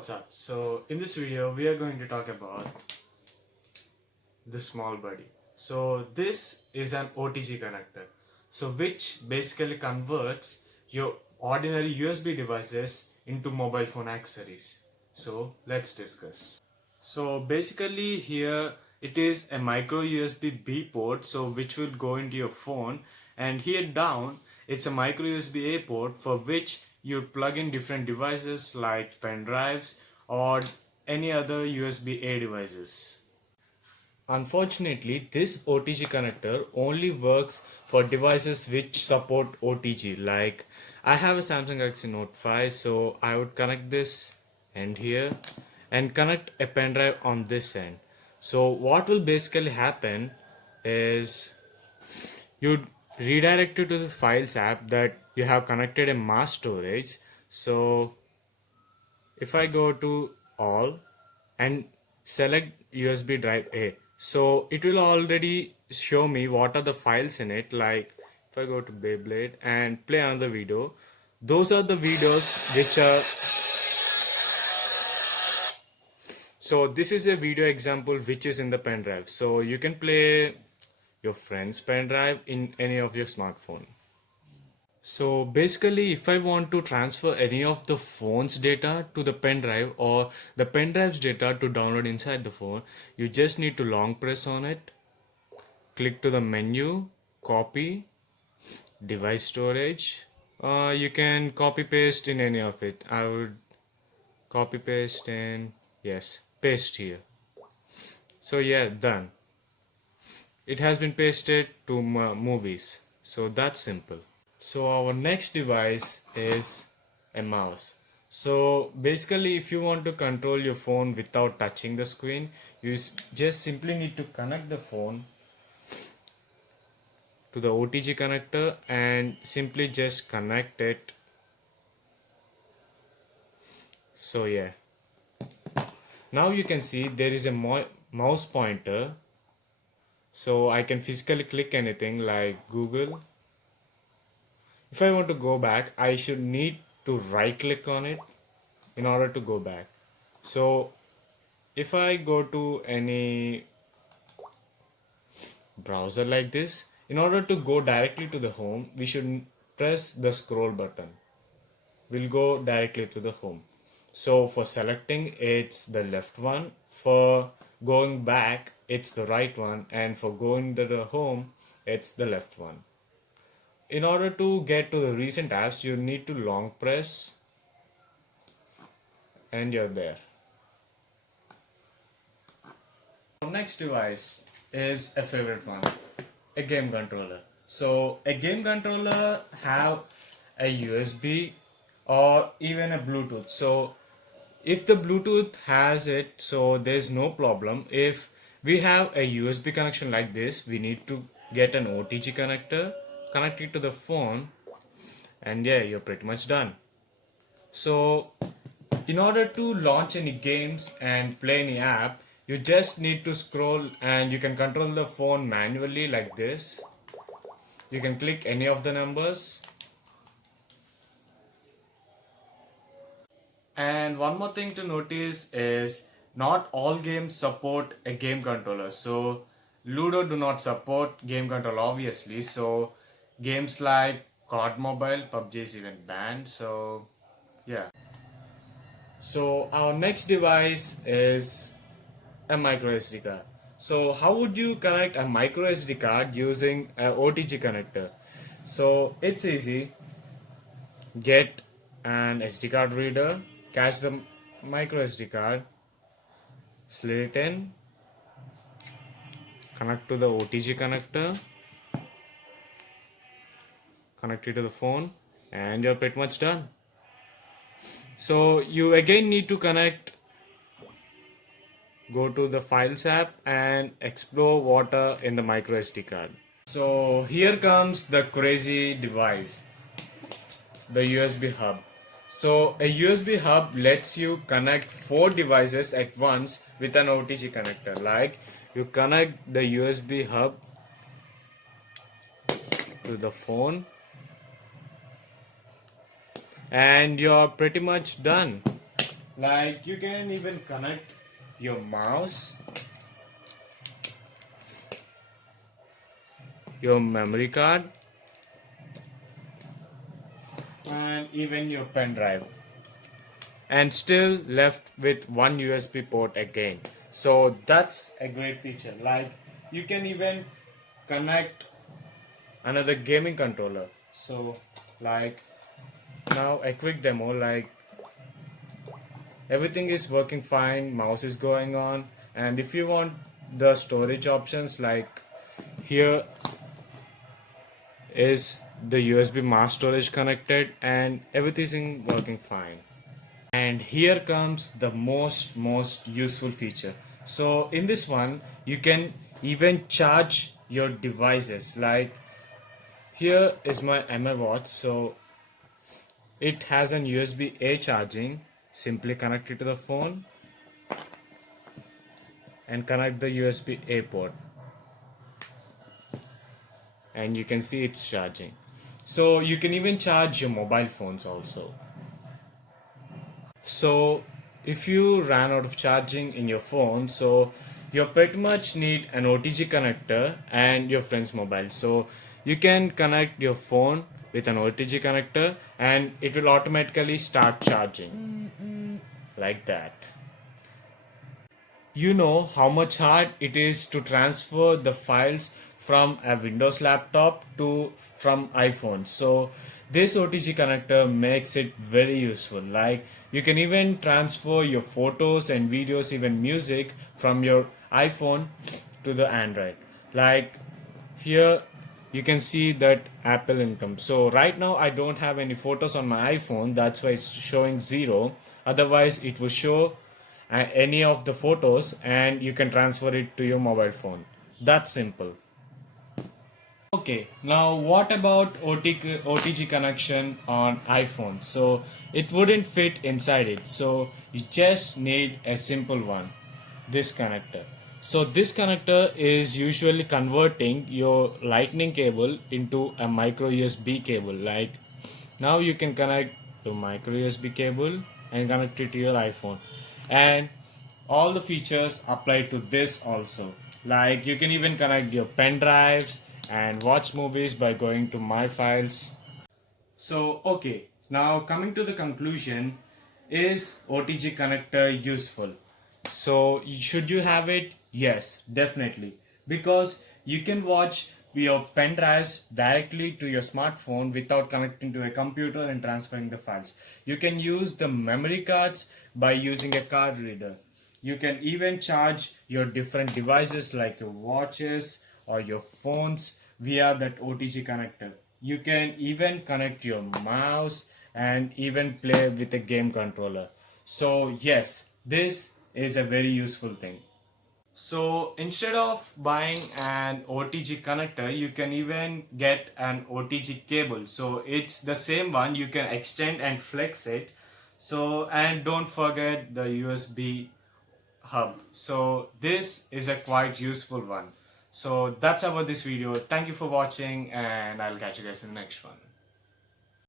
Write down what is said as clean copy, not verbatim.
what's up? So in this video we are going to talk about the small buddy. So this is an OTG connector, so which basically converts your ordinary USB devices into mobile phone accessories. So let's discuss. So basically here it is a micro USB B port, so which will go into your phone, and here down it's a micro USB A port for which you plug in different devices like pen drives or any other USB A devices. Unfortunately, this OTG connector only works for devices which support OTG. Like I have a Samsung Galaxy Note 5, so I would connect this end here and connect a pen drive on this end. So what will basically happen is you redirect it to the files app that you have connected a mass storage. So if I go to all and select USB drive A, so it will already show me what are the files in it. Like if I go to Beyblade and play another video, those are the videos which are. So this is a video example which is in the pen drive, so you can play your friend's pen drive in any of your smartphone. So basically, if I want to transfer any of the phone's data to the pen drive or the pen drive's data to download inside the phone, you just need to long press on it, click to the menu, copy, device storage. You can copy paste in any of it. I would copy paste in, yes, paste here. So yeah, done. It has been pasted to movies. So that's simple. So our next device is a mouse. So basically if you want to control your phone without touching the screen, you just simply need to connect the phone to the OTG connector and simply just connect it. So yeah. Now you can see there is a mouse pointer. So I can physically click anything like Google. If I want to go back, I should need to right click on it in order to go back. So if I go to any browser like this, in order to go directly to the home, we should press the scroll button. We'll go directly to the home. So for selecting, it's the left one. For going back, it's the right one. And for going to the home, it's the left one. In order to get to the recent apps, you need to long press and you're there. Our next device is a favorite one, a game controller. So a game controller have a USB or even a Bluetooth. So if the Bluetooth has it, so there's no problem. If we have a USB connection like this, we need to get an OTG connector, connect it to the phone, and yeah, you're pretty much done. So in order to launch any games and play any app, you just need to scroll and you can control the phone manually like this. You can click any of the numbers. And one more thing to notice is not all games support a game controller. So Ludo do not support game controller obviously. So games like COD Mobile, PUBG is even banned. So yeah. So our next device is a micro SD card. So how would you connect a micro SD card using a OTG connector? So it's easy. Get an SD card reader, catch the micro SD card, slid it in, connect to the OTG connector, connect it to the phone, and you're pretty much done. So you again need to connect, go to the Files app and explore what are in the micro SD card. So here comes the crazy device, the USB hub. So a USB hub lets you connect 4 devices at once with an OTG connector. Like you connect the USB hub to the phone and you're pretty much done. Like you can even connect your mouse, your memory card, and even your pen drive, and still left with one USB port again. So that's a great feature. Like you can even connect another gaming controller. So like now a quick demo, like everything is working fine, mouse is going on, and if you want the storage options, like here is the USB mass storage connected and everything working fine. And here comes the most useful feature. So in this one you can even charge your devices. Like here is my MI watch, so it has an USB A charging. Simply connect it to the phone and connect the USB A port, and you can see it's charging. So you can even charge your mobile phones also. So if you ran out of charging in your phone, so you pretty much need an OTG connector and your friend's mobile. So you can connect your phone with an OTG connector and it will automatically start charging like that. You know how much hard it is to transfer the files from a Windows laptop to from iPhone. So this OTG connector makes it very useful. Like you can even transfer your photos and videos, even music from your iPhone to the Android. Like here you can see that Apple income. So right now I don't have any photos on my iPhone, that's why it's showing 0. Otherwise it will show any of the photos and you can transfer it to your mobile phone. That's simple. Okay, now what about OTG connection on iPhone? So it wouldn't fit inside it. So you just need a simple one, this connector. So this connector is usually converting your lightning cable into a micro USB cable. Like now you can connect to micro USB cable and connect it to your iPhone. And all the features apply to this also. Like you can even connect your pen drives and watch movies by going to my files. So okay, now coming to the conclusion, is OTG connector useful? So should you have it? Yes, definitely, because you can watch your pen drives directly to your smartphone without connecting to a computer and transferring the files. You can use the memory cards by using a card reader. You can even charge your different devices like your watches or your phones via that OTG connector. You can even connect your mouse and even play with a game controller. So yes, this is a very useful thing. So instead of buying an OTG connector, you can even get an OTG cable. So it's the same one, you can extend and flex it. So, and don't forget the USB hub. So this is a quite useful one. So that's about this video. Thank you for watching and I'll catch you guys in the next one.